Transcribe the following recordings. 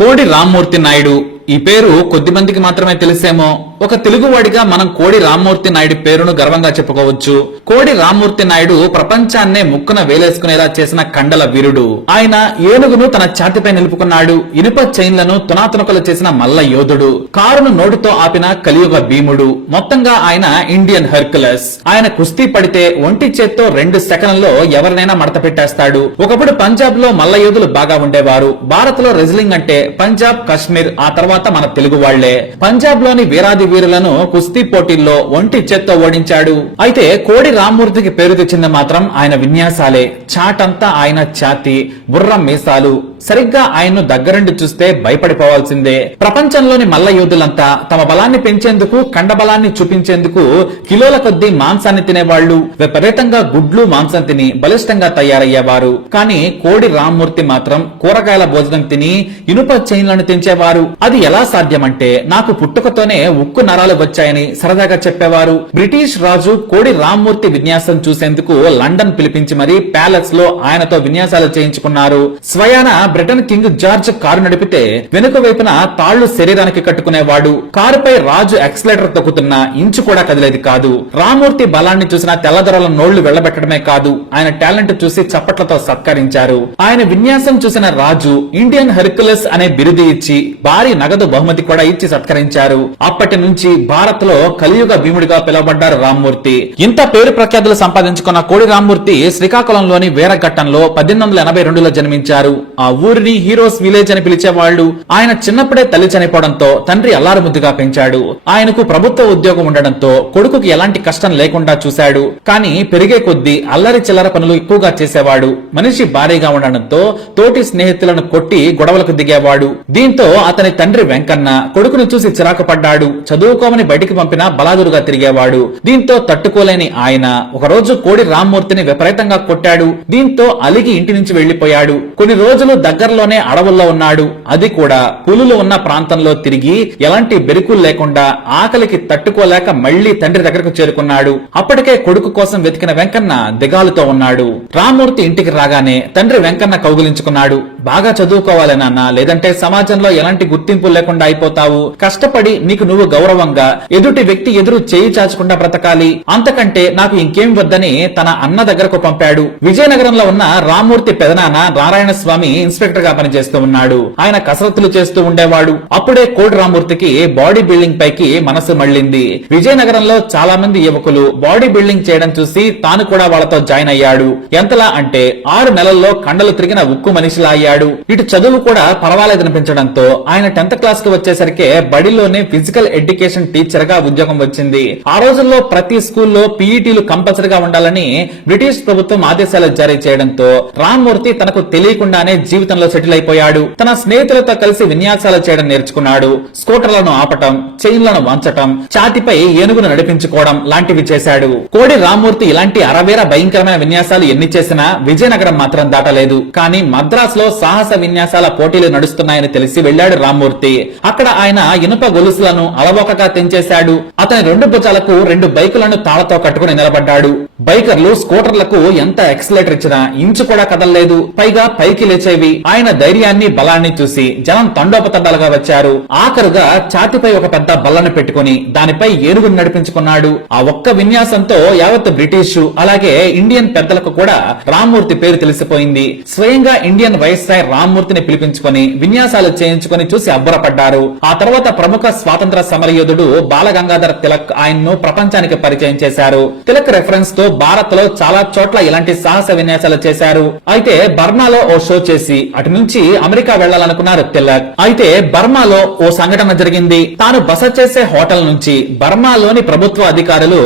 కోడి రామ్మూర్తి నాయుడు ఈ పేరు కొద్ది మందికి మాత్రమే తెలిసేమో. ఒక తెలుగువాడిగా మనం కోడి రామ్మూర్తి నాయుడు పేరును గర్వంగా చెప్పుకోవచ్చు. కోడి రామ్మూర్తి నాయుడు ప్రపంచాన్నే ముక్కున వేలేసుకునేలా చేసిన కండల వీరుడు. ఆయన ఏనుగును తన ఛాతిపై నిలుపుకున్నాడు. ఇనుప చైన్లను తునాతునకలు చేసిన మల్ల యోధుడు. కారును నోటితో ఆపిన కలియుగ భీముడు. మొత్తంగా ఆయన ఇండియన్ హెర్కులస్ ఆయన కుస్తీ పడితే ఒంటి చేత్తో రెండు సెకండ్లలో ఎవరినైనా మడత పెట్టేస్తాడు. ఒకప్పుడు పంజాబ్లో మల్ల యోధులు బాగా ఉండేవారు. భారత్లో రెజ్లింగ్ అంటే పంజాబ్ కాశ్మీర్ ఆ తర్వాత మన తెలుగు వాళ్ళే. పంజాబ్లోని వీరాది వీరులను కుస్తీ పోటీల్లో ఒంటి చేత్తో ఓడించాడు. అయితే కోడి రామ్మూర్తికి పేరు తెచ్చింది మాత్రం ఆయన విన్యాసాలే. చాటంతా ఆయన ఛాతి బుర్ర మీసాలు. సరిగ్గా ఆయన్ను దగ్గరుండి చూస్తే భయపడిపోవాల్సిందే. ప్రపంచంలోని మల్ల యోధులంతా తమ బలాన్ని పెంచేందుకు కండబలాన్ని చూపించేందుకు కిలోల కొద్దీ మాంసాన్ని తినేవాళ్ళు విపరీతంగా గుడ్లు మాంసం తిని బలిష్టంగా తయారయ్యేవారు. కానీ కోడి రామ్మూర్తి మాత్రం కూరగాయల భోజనం తిని ఇనుప చైన్లను తెంచేవారు. అది ఎలా సాధ్యమంటే నాకు పుట్టుకతోనే ఉక్కు నరాలు వచ్చాయని సరదాగా చెప్పేవారు. బ్రిటిష్ రాజు కోడి రామ్మూర్తి విన్యాసం చూసేందుకు లండన్ పిలిపించి మరీ ప్యాలెస్లో ఆయనతో విన్యాసాలు చేయించుకున్నారు. స్వయాన బ్రిటన్ కింగ్ జార్జ్ కారు నడిపితే వెనుక వైపున తాళ్ళు శరీరానికి కట్టుకునేవాడు. కారుపై రాజు ఎక్సలేటర్ తొక్కుతున్న ఇంచు కూడా కదిలేది కాదు. రామ్మూర్తి బలాన్ని చూసిన తెల్లదొరల నోళ్ళు వెళ్ళబెట్టడమే కాదు ఆయన టాలెంట్ చూసి చప్పట్లతో సత్కరించారు. ఆయన విన్యాసం చూసిన రాజు ఇండియన్ హెర్కులస్ అనే బిరుదు ఇచ్చి భారీ నగదు బహుమతి కూడా ఇచ్చి సత్కరించారు. అప్పటి నుంచి భారత్లో కలియుగ భీముడిగా పిలువబడ్డారు రామ్మూర్తి. ఇంత పేరు ప్రఖ్యాతులు సంపాదించుకున్న కోడి రామ్మూర్తి శ్రీకాకుళంలోని వీరఘట్టంలో పద్దెనిమిది వందల ఎనభై రెండులో జన్మించారు. ఆ ఊరిని హీరోస్ విలేజ్ అని పిలిచేవాళ్ళు ఆయన చిన్నప్పుడే తల్లి చనిపోవడంతో తండ్రి అల్లారు ముద్దుగా పెంచాడు. ఆయనకు ప్రభుత్వ ఉద్యోగం ఉండడంతో కొడుకుకి ఎలాంటి కష్టం లేకుండా చూశాడు. కానీ పెరిగే కొద్దీ అల్లరి చిల్లర పనులు ఎక్కువగా చేసేవాడు. మనిషి భారీగా ఉండడంతో తోటి స్నేహితులను కొట్టి గొడవలకు దిగేవాడు. దీంతో అతని తండ్రి వెంకన్న కొడుకును చూసి చిరాకు పడ్డాడు చదువుకోమని బయటికి పంపిన బలాదురుగా తిరిగేవాడు. దీంతో తట్టుకోలేని ఆయన. ఒకరోజు కోడి రామ్మూర్తిని విపరీతంగా కొట్టాడు. దీంతో అలిగి ఇంటి నుంచి వెళ్ళిపోయాడు కొన్ని రోజులు దగ్గరలోనే అడవుల్లో ఉన్నాడు. అది కూడా పులులు ఉన్న ప్రాంతంలో తిరిగి ఎలాంటి బెరుకులు లేకుండా ఆకలికి తట్టుకోలేక మళ్ళీ తండ్రి దగ్గరకు చేరుకున్నాడు. అప్పటికే కొడుకు కోసం వెతికిన వెంకన్న దిగాలుతో ఉన్నాడు. రామ్మూర్తి ఇంటికి రాగానే తండ్రి వెంకన్న కౌగులించుకున్నాడు. బాగా చదువుకోవాలి నాన్న లేదంటే సమాజంలో ఎలాంటి గుర్తింపు లేకుండా అయిపోతావు. కష్టపడి నీకు నువ్వు గౌరవంగా ఎదుటి వ్యక్తి ఎదురు చేయి చాచకుండా బ్రతకాలి. అంతకంటే నాకు ఇంకేం వద్దని తన అన్న దగ్గరకు పంపాడు. విజయనగరంలో ఉన్న రామ్మూర్తి పెదనాన్న నారాయణ స్వామి ఇన్స్పెక్టర్గా పనిచేస్తూ ఉన్నాడు. ఆయన కసరత్తులు చేస్తూ ఉండేవాడు. అప్పుడే కోడి రామ్మూర్తికి బాడీ బిల్డింగ్ పైకి మనసు మళ్ళింది. విజయనగరంలో చాలా మంది యువకులు బాడీ బిల్డింగ్ చేయడం చూసి తాను కూడా వాళ్ళతో జాయిన్ అయ్యాడు. ఎంతలా అంటే ఆరు నెలల్లో కండలు తిరిగిన ఉక్కు మనిషిలా అయ్యాడు. ఇటు చదువు కూడా పర్వాలేదనిపించడంతో ఆయన టెన్త్ క్లాస్కు వచ్చేసరికి బడిలోనే ఫిజికల్ ఎడ్యుకేషన్ టీచర్గా ఉద్యోగం వచ్చింది. ఆ రోజుల్లో ప్రతి స్కూల్లో పీఈటీలు కంపల్సరీగా ఉండాలని బ్రిటిష్ ప్రభుత్వం ఆదేశాలు జారీ చేయడంతో రామ్మూర్తి తనకు తెలియకుండానే జీవితంలో సెటిల్ అయిపోయాడు. తన స్నేహితులతో కలిసి విన్యాసాలు చేయడం నేర్చుకున్నాడు. స్కూటర్లను ఆపటం చైన్లను వంచటం ఛాతిపై ఏనుగును నడిపించుకోవడం లాంటివి చేశాడు. కోడి రామ్మూర్తి ఇలాంటి అరవేర భయంకరమైన విన్యాసాలు ఎన్ని చేసినా విజయనగరం మాత్రం దాటలేదు. కానీ మద్రాస్లో సాహస విన్యాసాల పోటీలు నడుస్తున్నాయని తెలిసి వెళ్ళాడు రామ్మూర్తి. అక్కడ ఆయన ఇనుప గొలుసులను అలవోకగా తెంచేశాడు. అతని రెండు భుజాలకు రెండు బైకులను తాళతో కట్టుకుని నిలబడ్డాడు. బైకర్లు స్కూటర్లకు ఎంత ఎక్సలేటర్ ఇచ్చినా ఇంచు కూడా కదలలేదు. పైగా పైకి లేచేవి. ఆయన ధైర్యాన్ని బలాన్ని చూసి జనం తండోపతండాలుగా వచ్చారు. ఆఖరుగా ఛాతిపై ఒక పెద్ద బల్లను పెట్టుకుని దానిపై ఏనుగును నడిపించుకున్నాడు. ఆ ఒక్క విన్యాసంతో యావత్ బ్రిటిషు అలాగే ఇండియన్ పెద్దలకు కూడా రామ్మూర్తి పేరు తెలిసిపోయింది. స్వయంగా ఇండియన్ వైస్రాయ్ రామ్మూర్తిని పిలిపించుకొని విన్యాసాలు చేయించుకొని చూసి అబ్బురపడ్డారు. ఆ తర్వాత ప్రముఖ స్వాతంత్ర సమరయోధుడు బాలగంగాధర్ తిలక్ ఆయన్ను ప్రపంచానికి పరిచయం చేశారు. తిలక్ రెఫరెన్స్తో భారత్లో చాలా చోట్ల ఇలాంటి సాహస విన్యాసాలు చేశారు. అయితే బర్మాలో ఓ షో చేసి అటు నుంచి అమెరికా వెళ్ళాలనుకున్నారు తిల్లక్ అయితే బర్మాలో ఓ సంఘటన జరిగింది. తాను బస చేసే హోటల్ నుంచి బర్మాలోని ప్రభుత్వ అధికారులు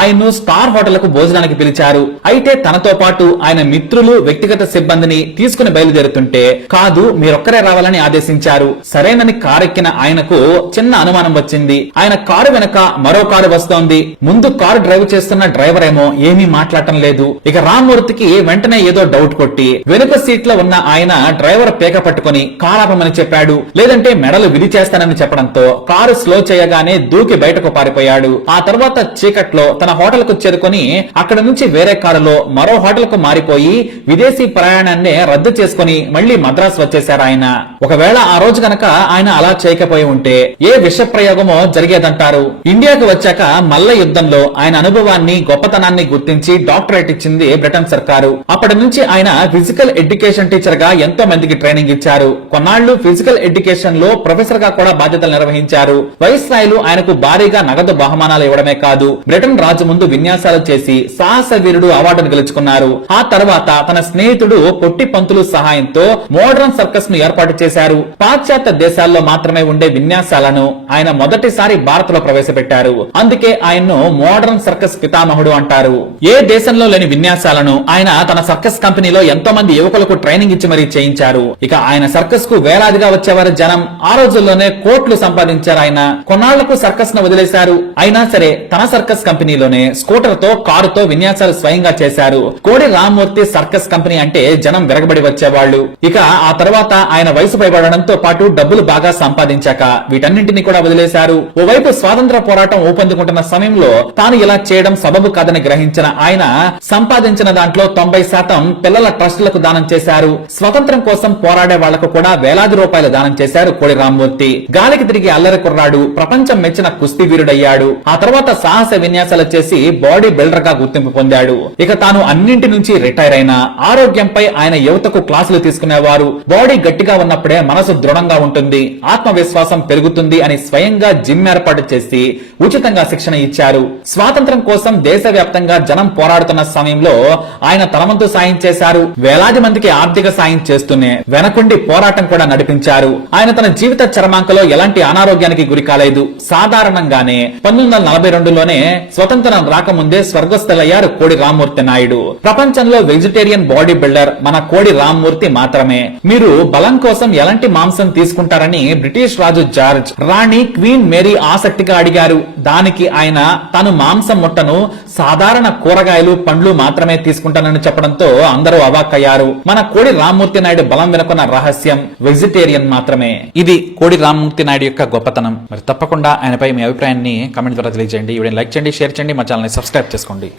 ఆయన్ను స్టార్ హోటల్కు భోజనానికి పిలిచారు. అయితే తనతో పాటు ఆయన మిత్రులు వ్యక్తిగత సిబ్బందిని తీసుకుని బయలుదేరుతుంటే కాదు మీరొక్కరే రావాలని ఆదేశించారు. సరేనని కారెక్కిన ఆయనకు చిన్న అనుమానం వచ్చింది. ఆయన కారు వెనక మరో కారు వస్తోంది. ముందు కారు డ్రైవ్ చేస్తున్న డ్రైవర్ ఏమో ఏమీ మాట్లాడటం లేదు. ఇక రామ్మూర్తికి వెంటనే ఏదో డౌట్ కొట్టి వెనుక సీట్లో ఉన్న ఆయన డ్రైవర్ పేక పట్టుకుని కారాపమని చెప్పాడు. లేదంటే మెడలు విధి చేస్తానని చెప్పడంతో కారు స్లో చేయగానే దూకి బయటకు పారిపోయాడు. ఆ తర్వాత చీకట్లో తన హోటల్కు చేరుకొని అక్కడ నుంచి వేరే కారులో మరో హోటల్కు మారిపోయి విదేశీ ప్రయాణాన్ని రద్దు చేసుకుని మళ్ళీ మద్రాసు వచ్చేశారు ఆయన. ఒకవేళ ఆ రోజు గనక ఆయన అలా చేయకపోయి ఉంటే ఏ విష ప్రయోగమో జరిగేదంటారు. ఇండియాకు వచ్చాక మల్ల యుద్ధంలో ఆయన అనుభవాన్ని గొప్పతనాన్ని గుర్తించి డాక్టరేట్ ఇచ్చింది బ్రిటన్ సర్కారు. అప్పటి నుంచి ఆయన ఫిజికల్ ఎడ్యుకేషన్ టీచర్గా ఎంతో మందికి ట్రైనింగ్ ఇచ్చారు. కొన్నాళ్ళు ఫిజికల్ ఎడ్యుకేషన్లో ప్రొఫెసర్గా కూడా బాధ్యతలు నిర్వహించారు. వయస్సాయిలు ఆయనకు భారీగా నగదు బహుమానాలు ఇవ్వడమే కాదు బ్రిటన్ రాజు ముందు విన్యాసాలు చేసి సాహస వీరుడు అవార్డును గెలుచుకున్నారు. ఆ తర్వాత తన స్నేహితుడు పొట్టి పంతులు సహాయంతో మోడర్న్ సర్కస్ను ఏర్పాటు చేశారు. పాశ్చాత్య దేశాల్లో మాత్రమే ఉండే విన్యాసాలను ఆయన మొదటిసారి భారత్లో ప్రవేశపెట్టారు. అందుకే ఆయన్ను మోడర్న్ సర్కస్ పితామహుడు అంటారు. ఏ దేశంలో లేని విన్యాసాలను ఆయన తన సర్కస్ కంపెనీలో ఎంతో మంది యువకులకు ట్రైనింగ్ ఇచ్చి మరీ చేయించారు. ఇక ఆయన సర్కస్కు వేలాదిగా వచ్చేవారు జనం ఆ రోజుల్లోనే కోట్లు సంపాదించారు ఆయన. కొన్నాళ్ళకు సర్కస్ను వదిలేశారు. అయినా సరే తన సర్కస్ కంపెనీలోనే స్కూటర్తో కారుతో విన్యాసాలు స్వయంగా చేశారు. కోడి రామ్మూర్తి సర్కస్ కంపెనీ అంటే జనం విరగబడి వచ్చేవాళ్ళు ఇక ఆ తర్వాత ఆయన వయసు పైబడడంతో పాటు డబ్బులు బాగా సంపాదించాక వీటన్నింటినీ కూడా వదిలేశారు. ఓవైపు స్వాతంత్ర పోరాటం ఊపందుకుంటున్న సమయంలో తాను ఇలా చేయడం సబబు కాదని గ్రహించిన ఆయన సంపాదించిన దాంట్లో తొంభై శాతం పిల్లల ట్రస్టులకు దానం చేశారు. స్వతంత్రం కోసం పోరాడే వాళ్ళకు కూడా వేలాది రూపాయలు దానం చేశారు కోడి రామ్మూర్తి. గాలికి తిరిగి అల్లరి కుర్రాడు ప్రపంచం మెచ్చిన కుస్తీ వీరుడయ్యాడు. ఆ తర్వాత సాహస విన్యాసాలు చేసి బాడీ బిల్డర్గా గుర్తింపు పొందాడు. ఇక తాను అన్నింటి నుంచి రిటైర్ అయిన ఆరోగ్యంపై ఆయన యువతకు క్లాసులు తీసుకునేవారు. బాడీ గట్టిగా ఉన్నప్పుడే మనసు దృఢంగా ఉంటుంది. ఆత్మవిశ్వాసం పెరుగుతుంది అని స్వయంగా జిమ్ ఏర్పాటు చేసి ఉచితంగా శిక్షణ ఇచ్చారు. స్వాతంత్రం కోసం దేశవ్యాప్తంగా జనం పోరాడుతున్న సమయంలో ఆయన తనవంతు సాయం చేశారు. వేలాది మందికి ఆర్థిక సాయం చేస్తూనే వెనకుండి పోరాటం కూడా నడిపించారు. ఆయన తన జీవిత చరమాంకలో ఎలాంటి అనారోగ్యానికి గురి కాలేదు. సాధారణంగానే పంతొమ్మిది వందల నలభై రెండులోనే స్వతంత్రం రాకముందే స్వర్గస్థులయ్యారు కోడి రామ్మూర్తి నాయుడు. ప్రపంచంలో వెజిటేరియన్ బాడీ బిల్డర్ మన కోడి రామ్మూర్తి మాత్రమే. మీరు బలం కోసం ఎలాంటి మాంసం తీసుకుంటారని బ్రిటిష్ రాజు జార్జ్ రాణి క్వీన్ మేరీ ఆసక్తిగా అడిగారు. దానికి ఆయన తాను మాంసం ముట్టను సాధారణ కూరగాయలు పండ్లు మాత్రమే తీసుకుంటానని చెప్పడంతో అందరూ అవాక్కయ్యారు. మన కోడి రామ్మూర్తి నాయుడు బలం వెనుకున్న రహస్యం వెజిటేరియన్ మాత్రమే. ఇది కోడి రామ్మూర్తి నాయుడు యొక్క గొప్పతనం. మరి తప్పకుండా ఆయనపై మీ అభిప్రాయాన్ని కమెంట్ ద్వారా తెలియజేయండి. వీడియో లైక్ చేయండి షేర్ చేయండి మా ఛానల్ని సబ్స్క్రైబ్ చేసుకోండి.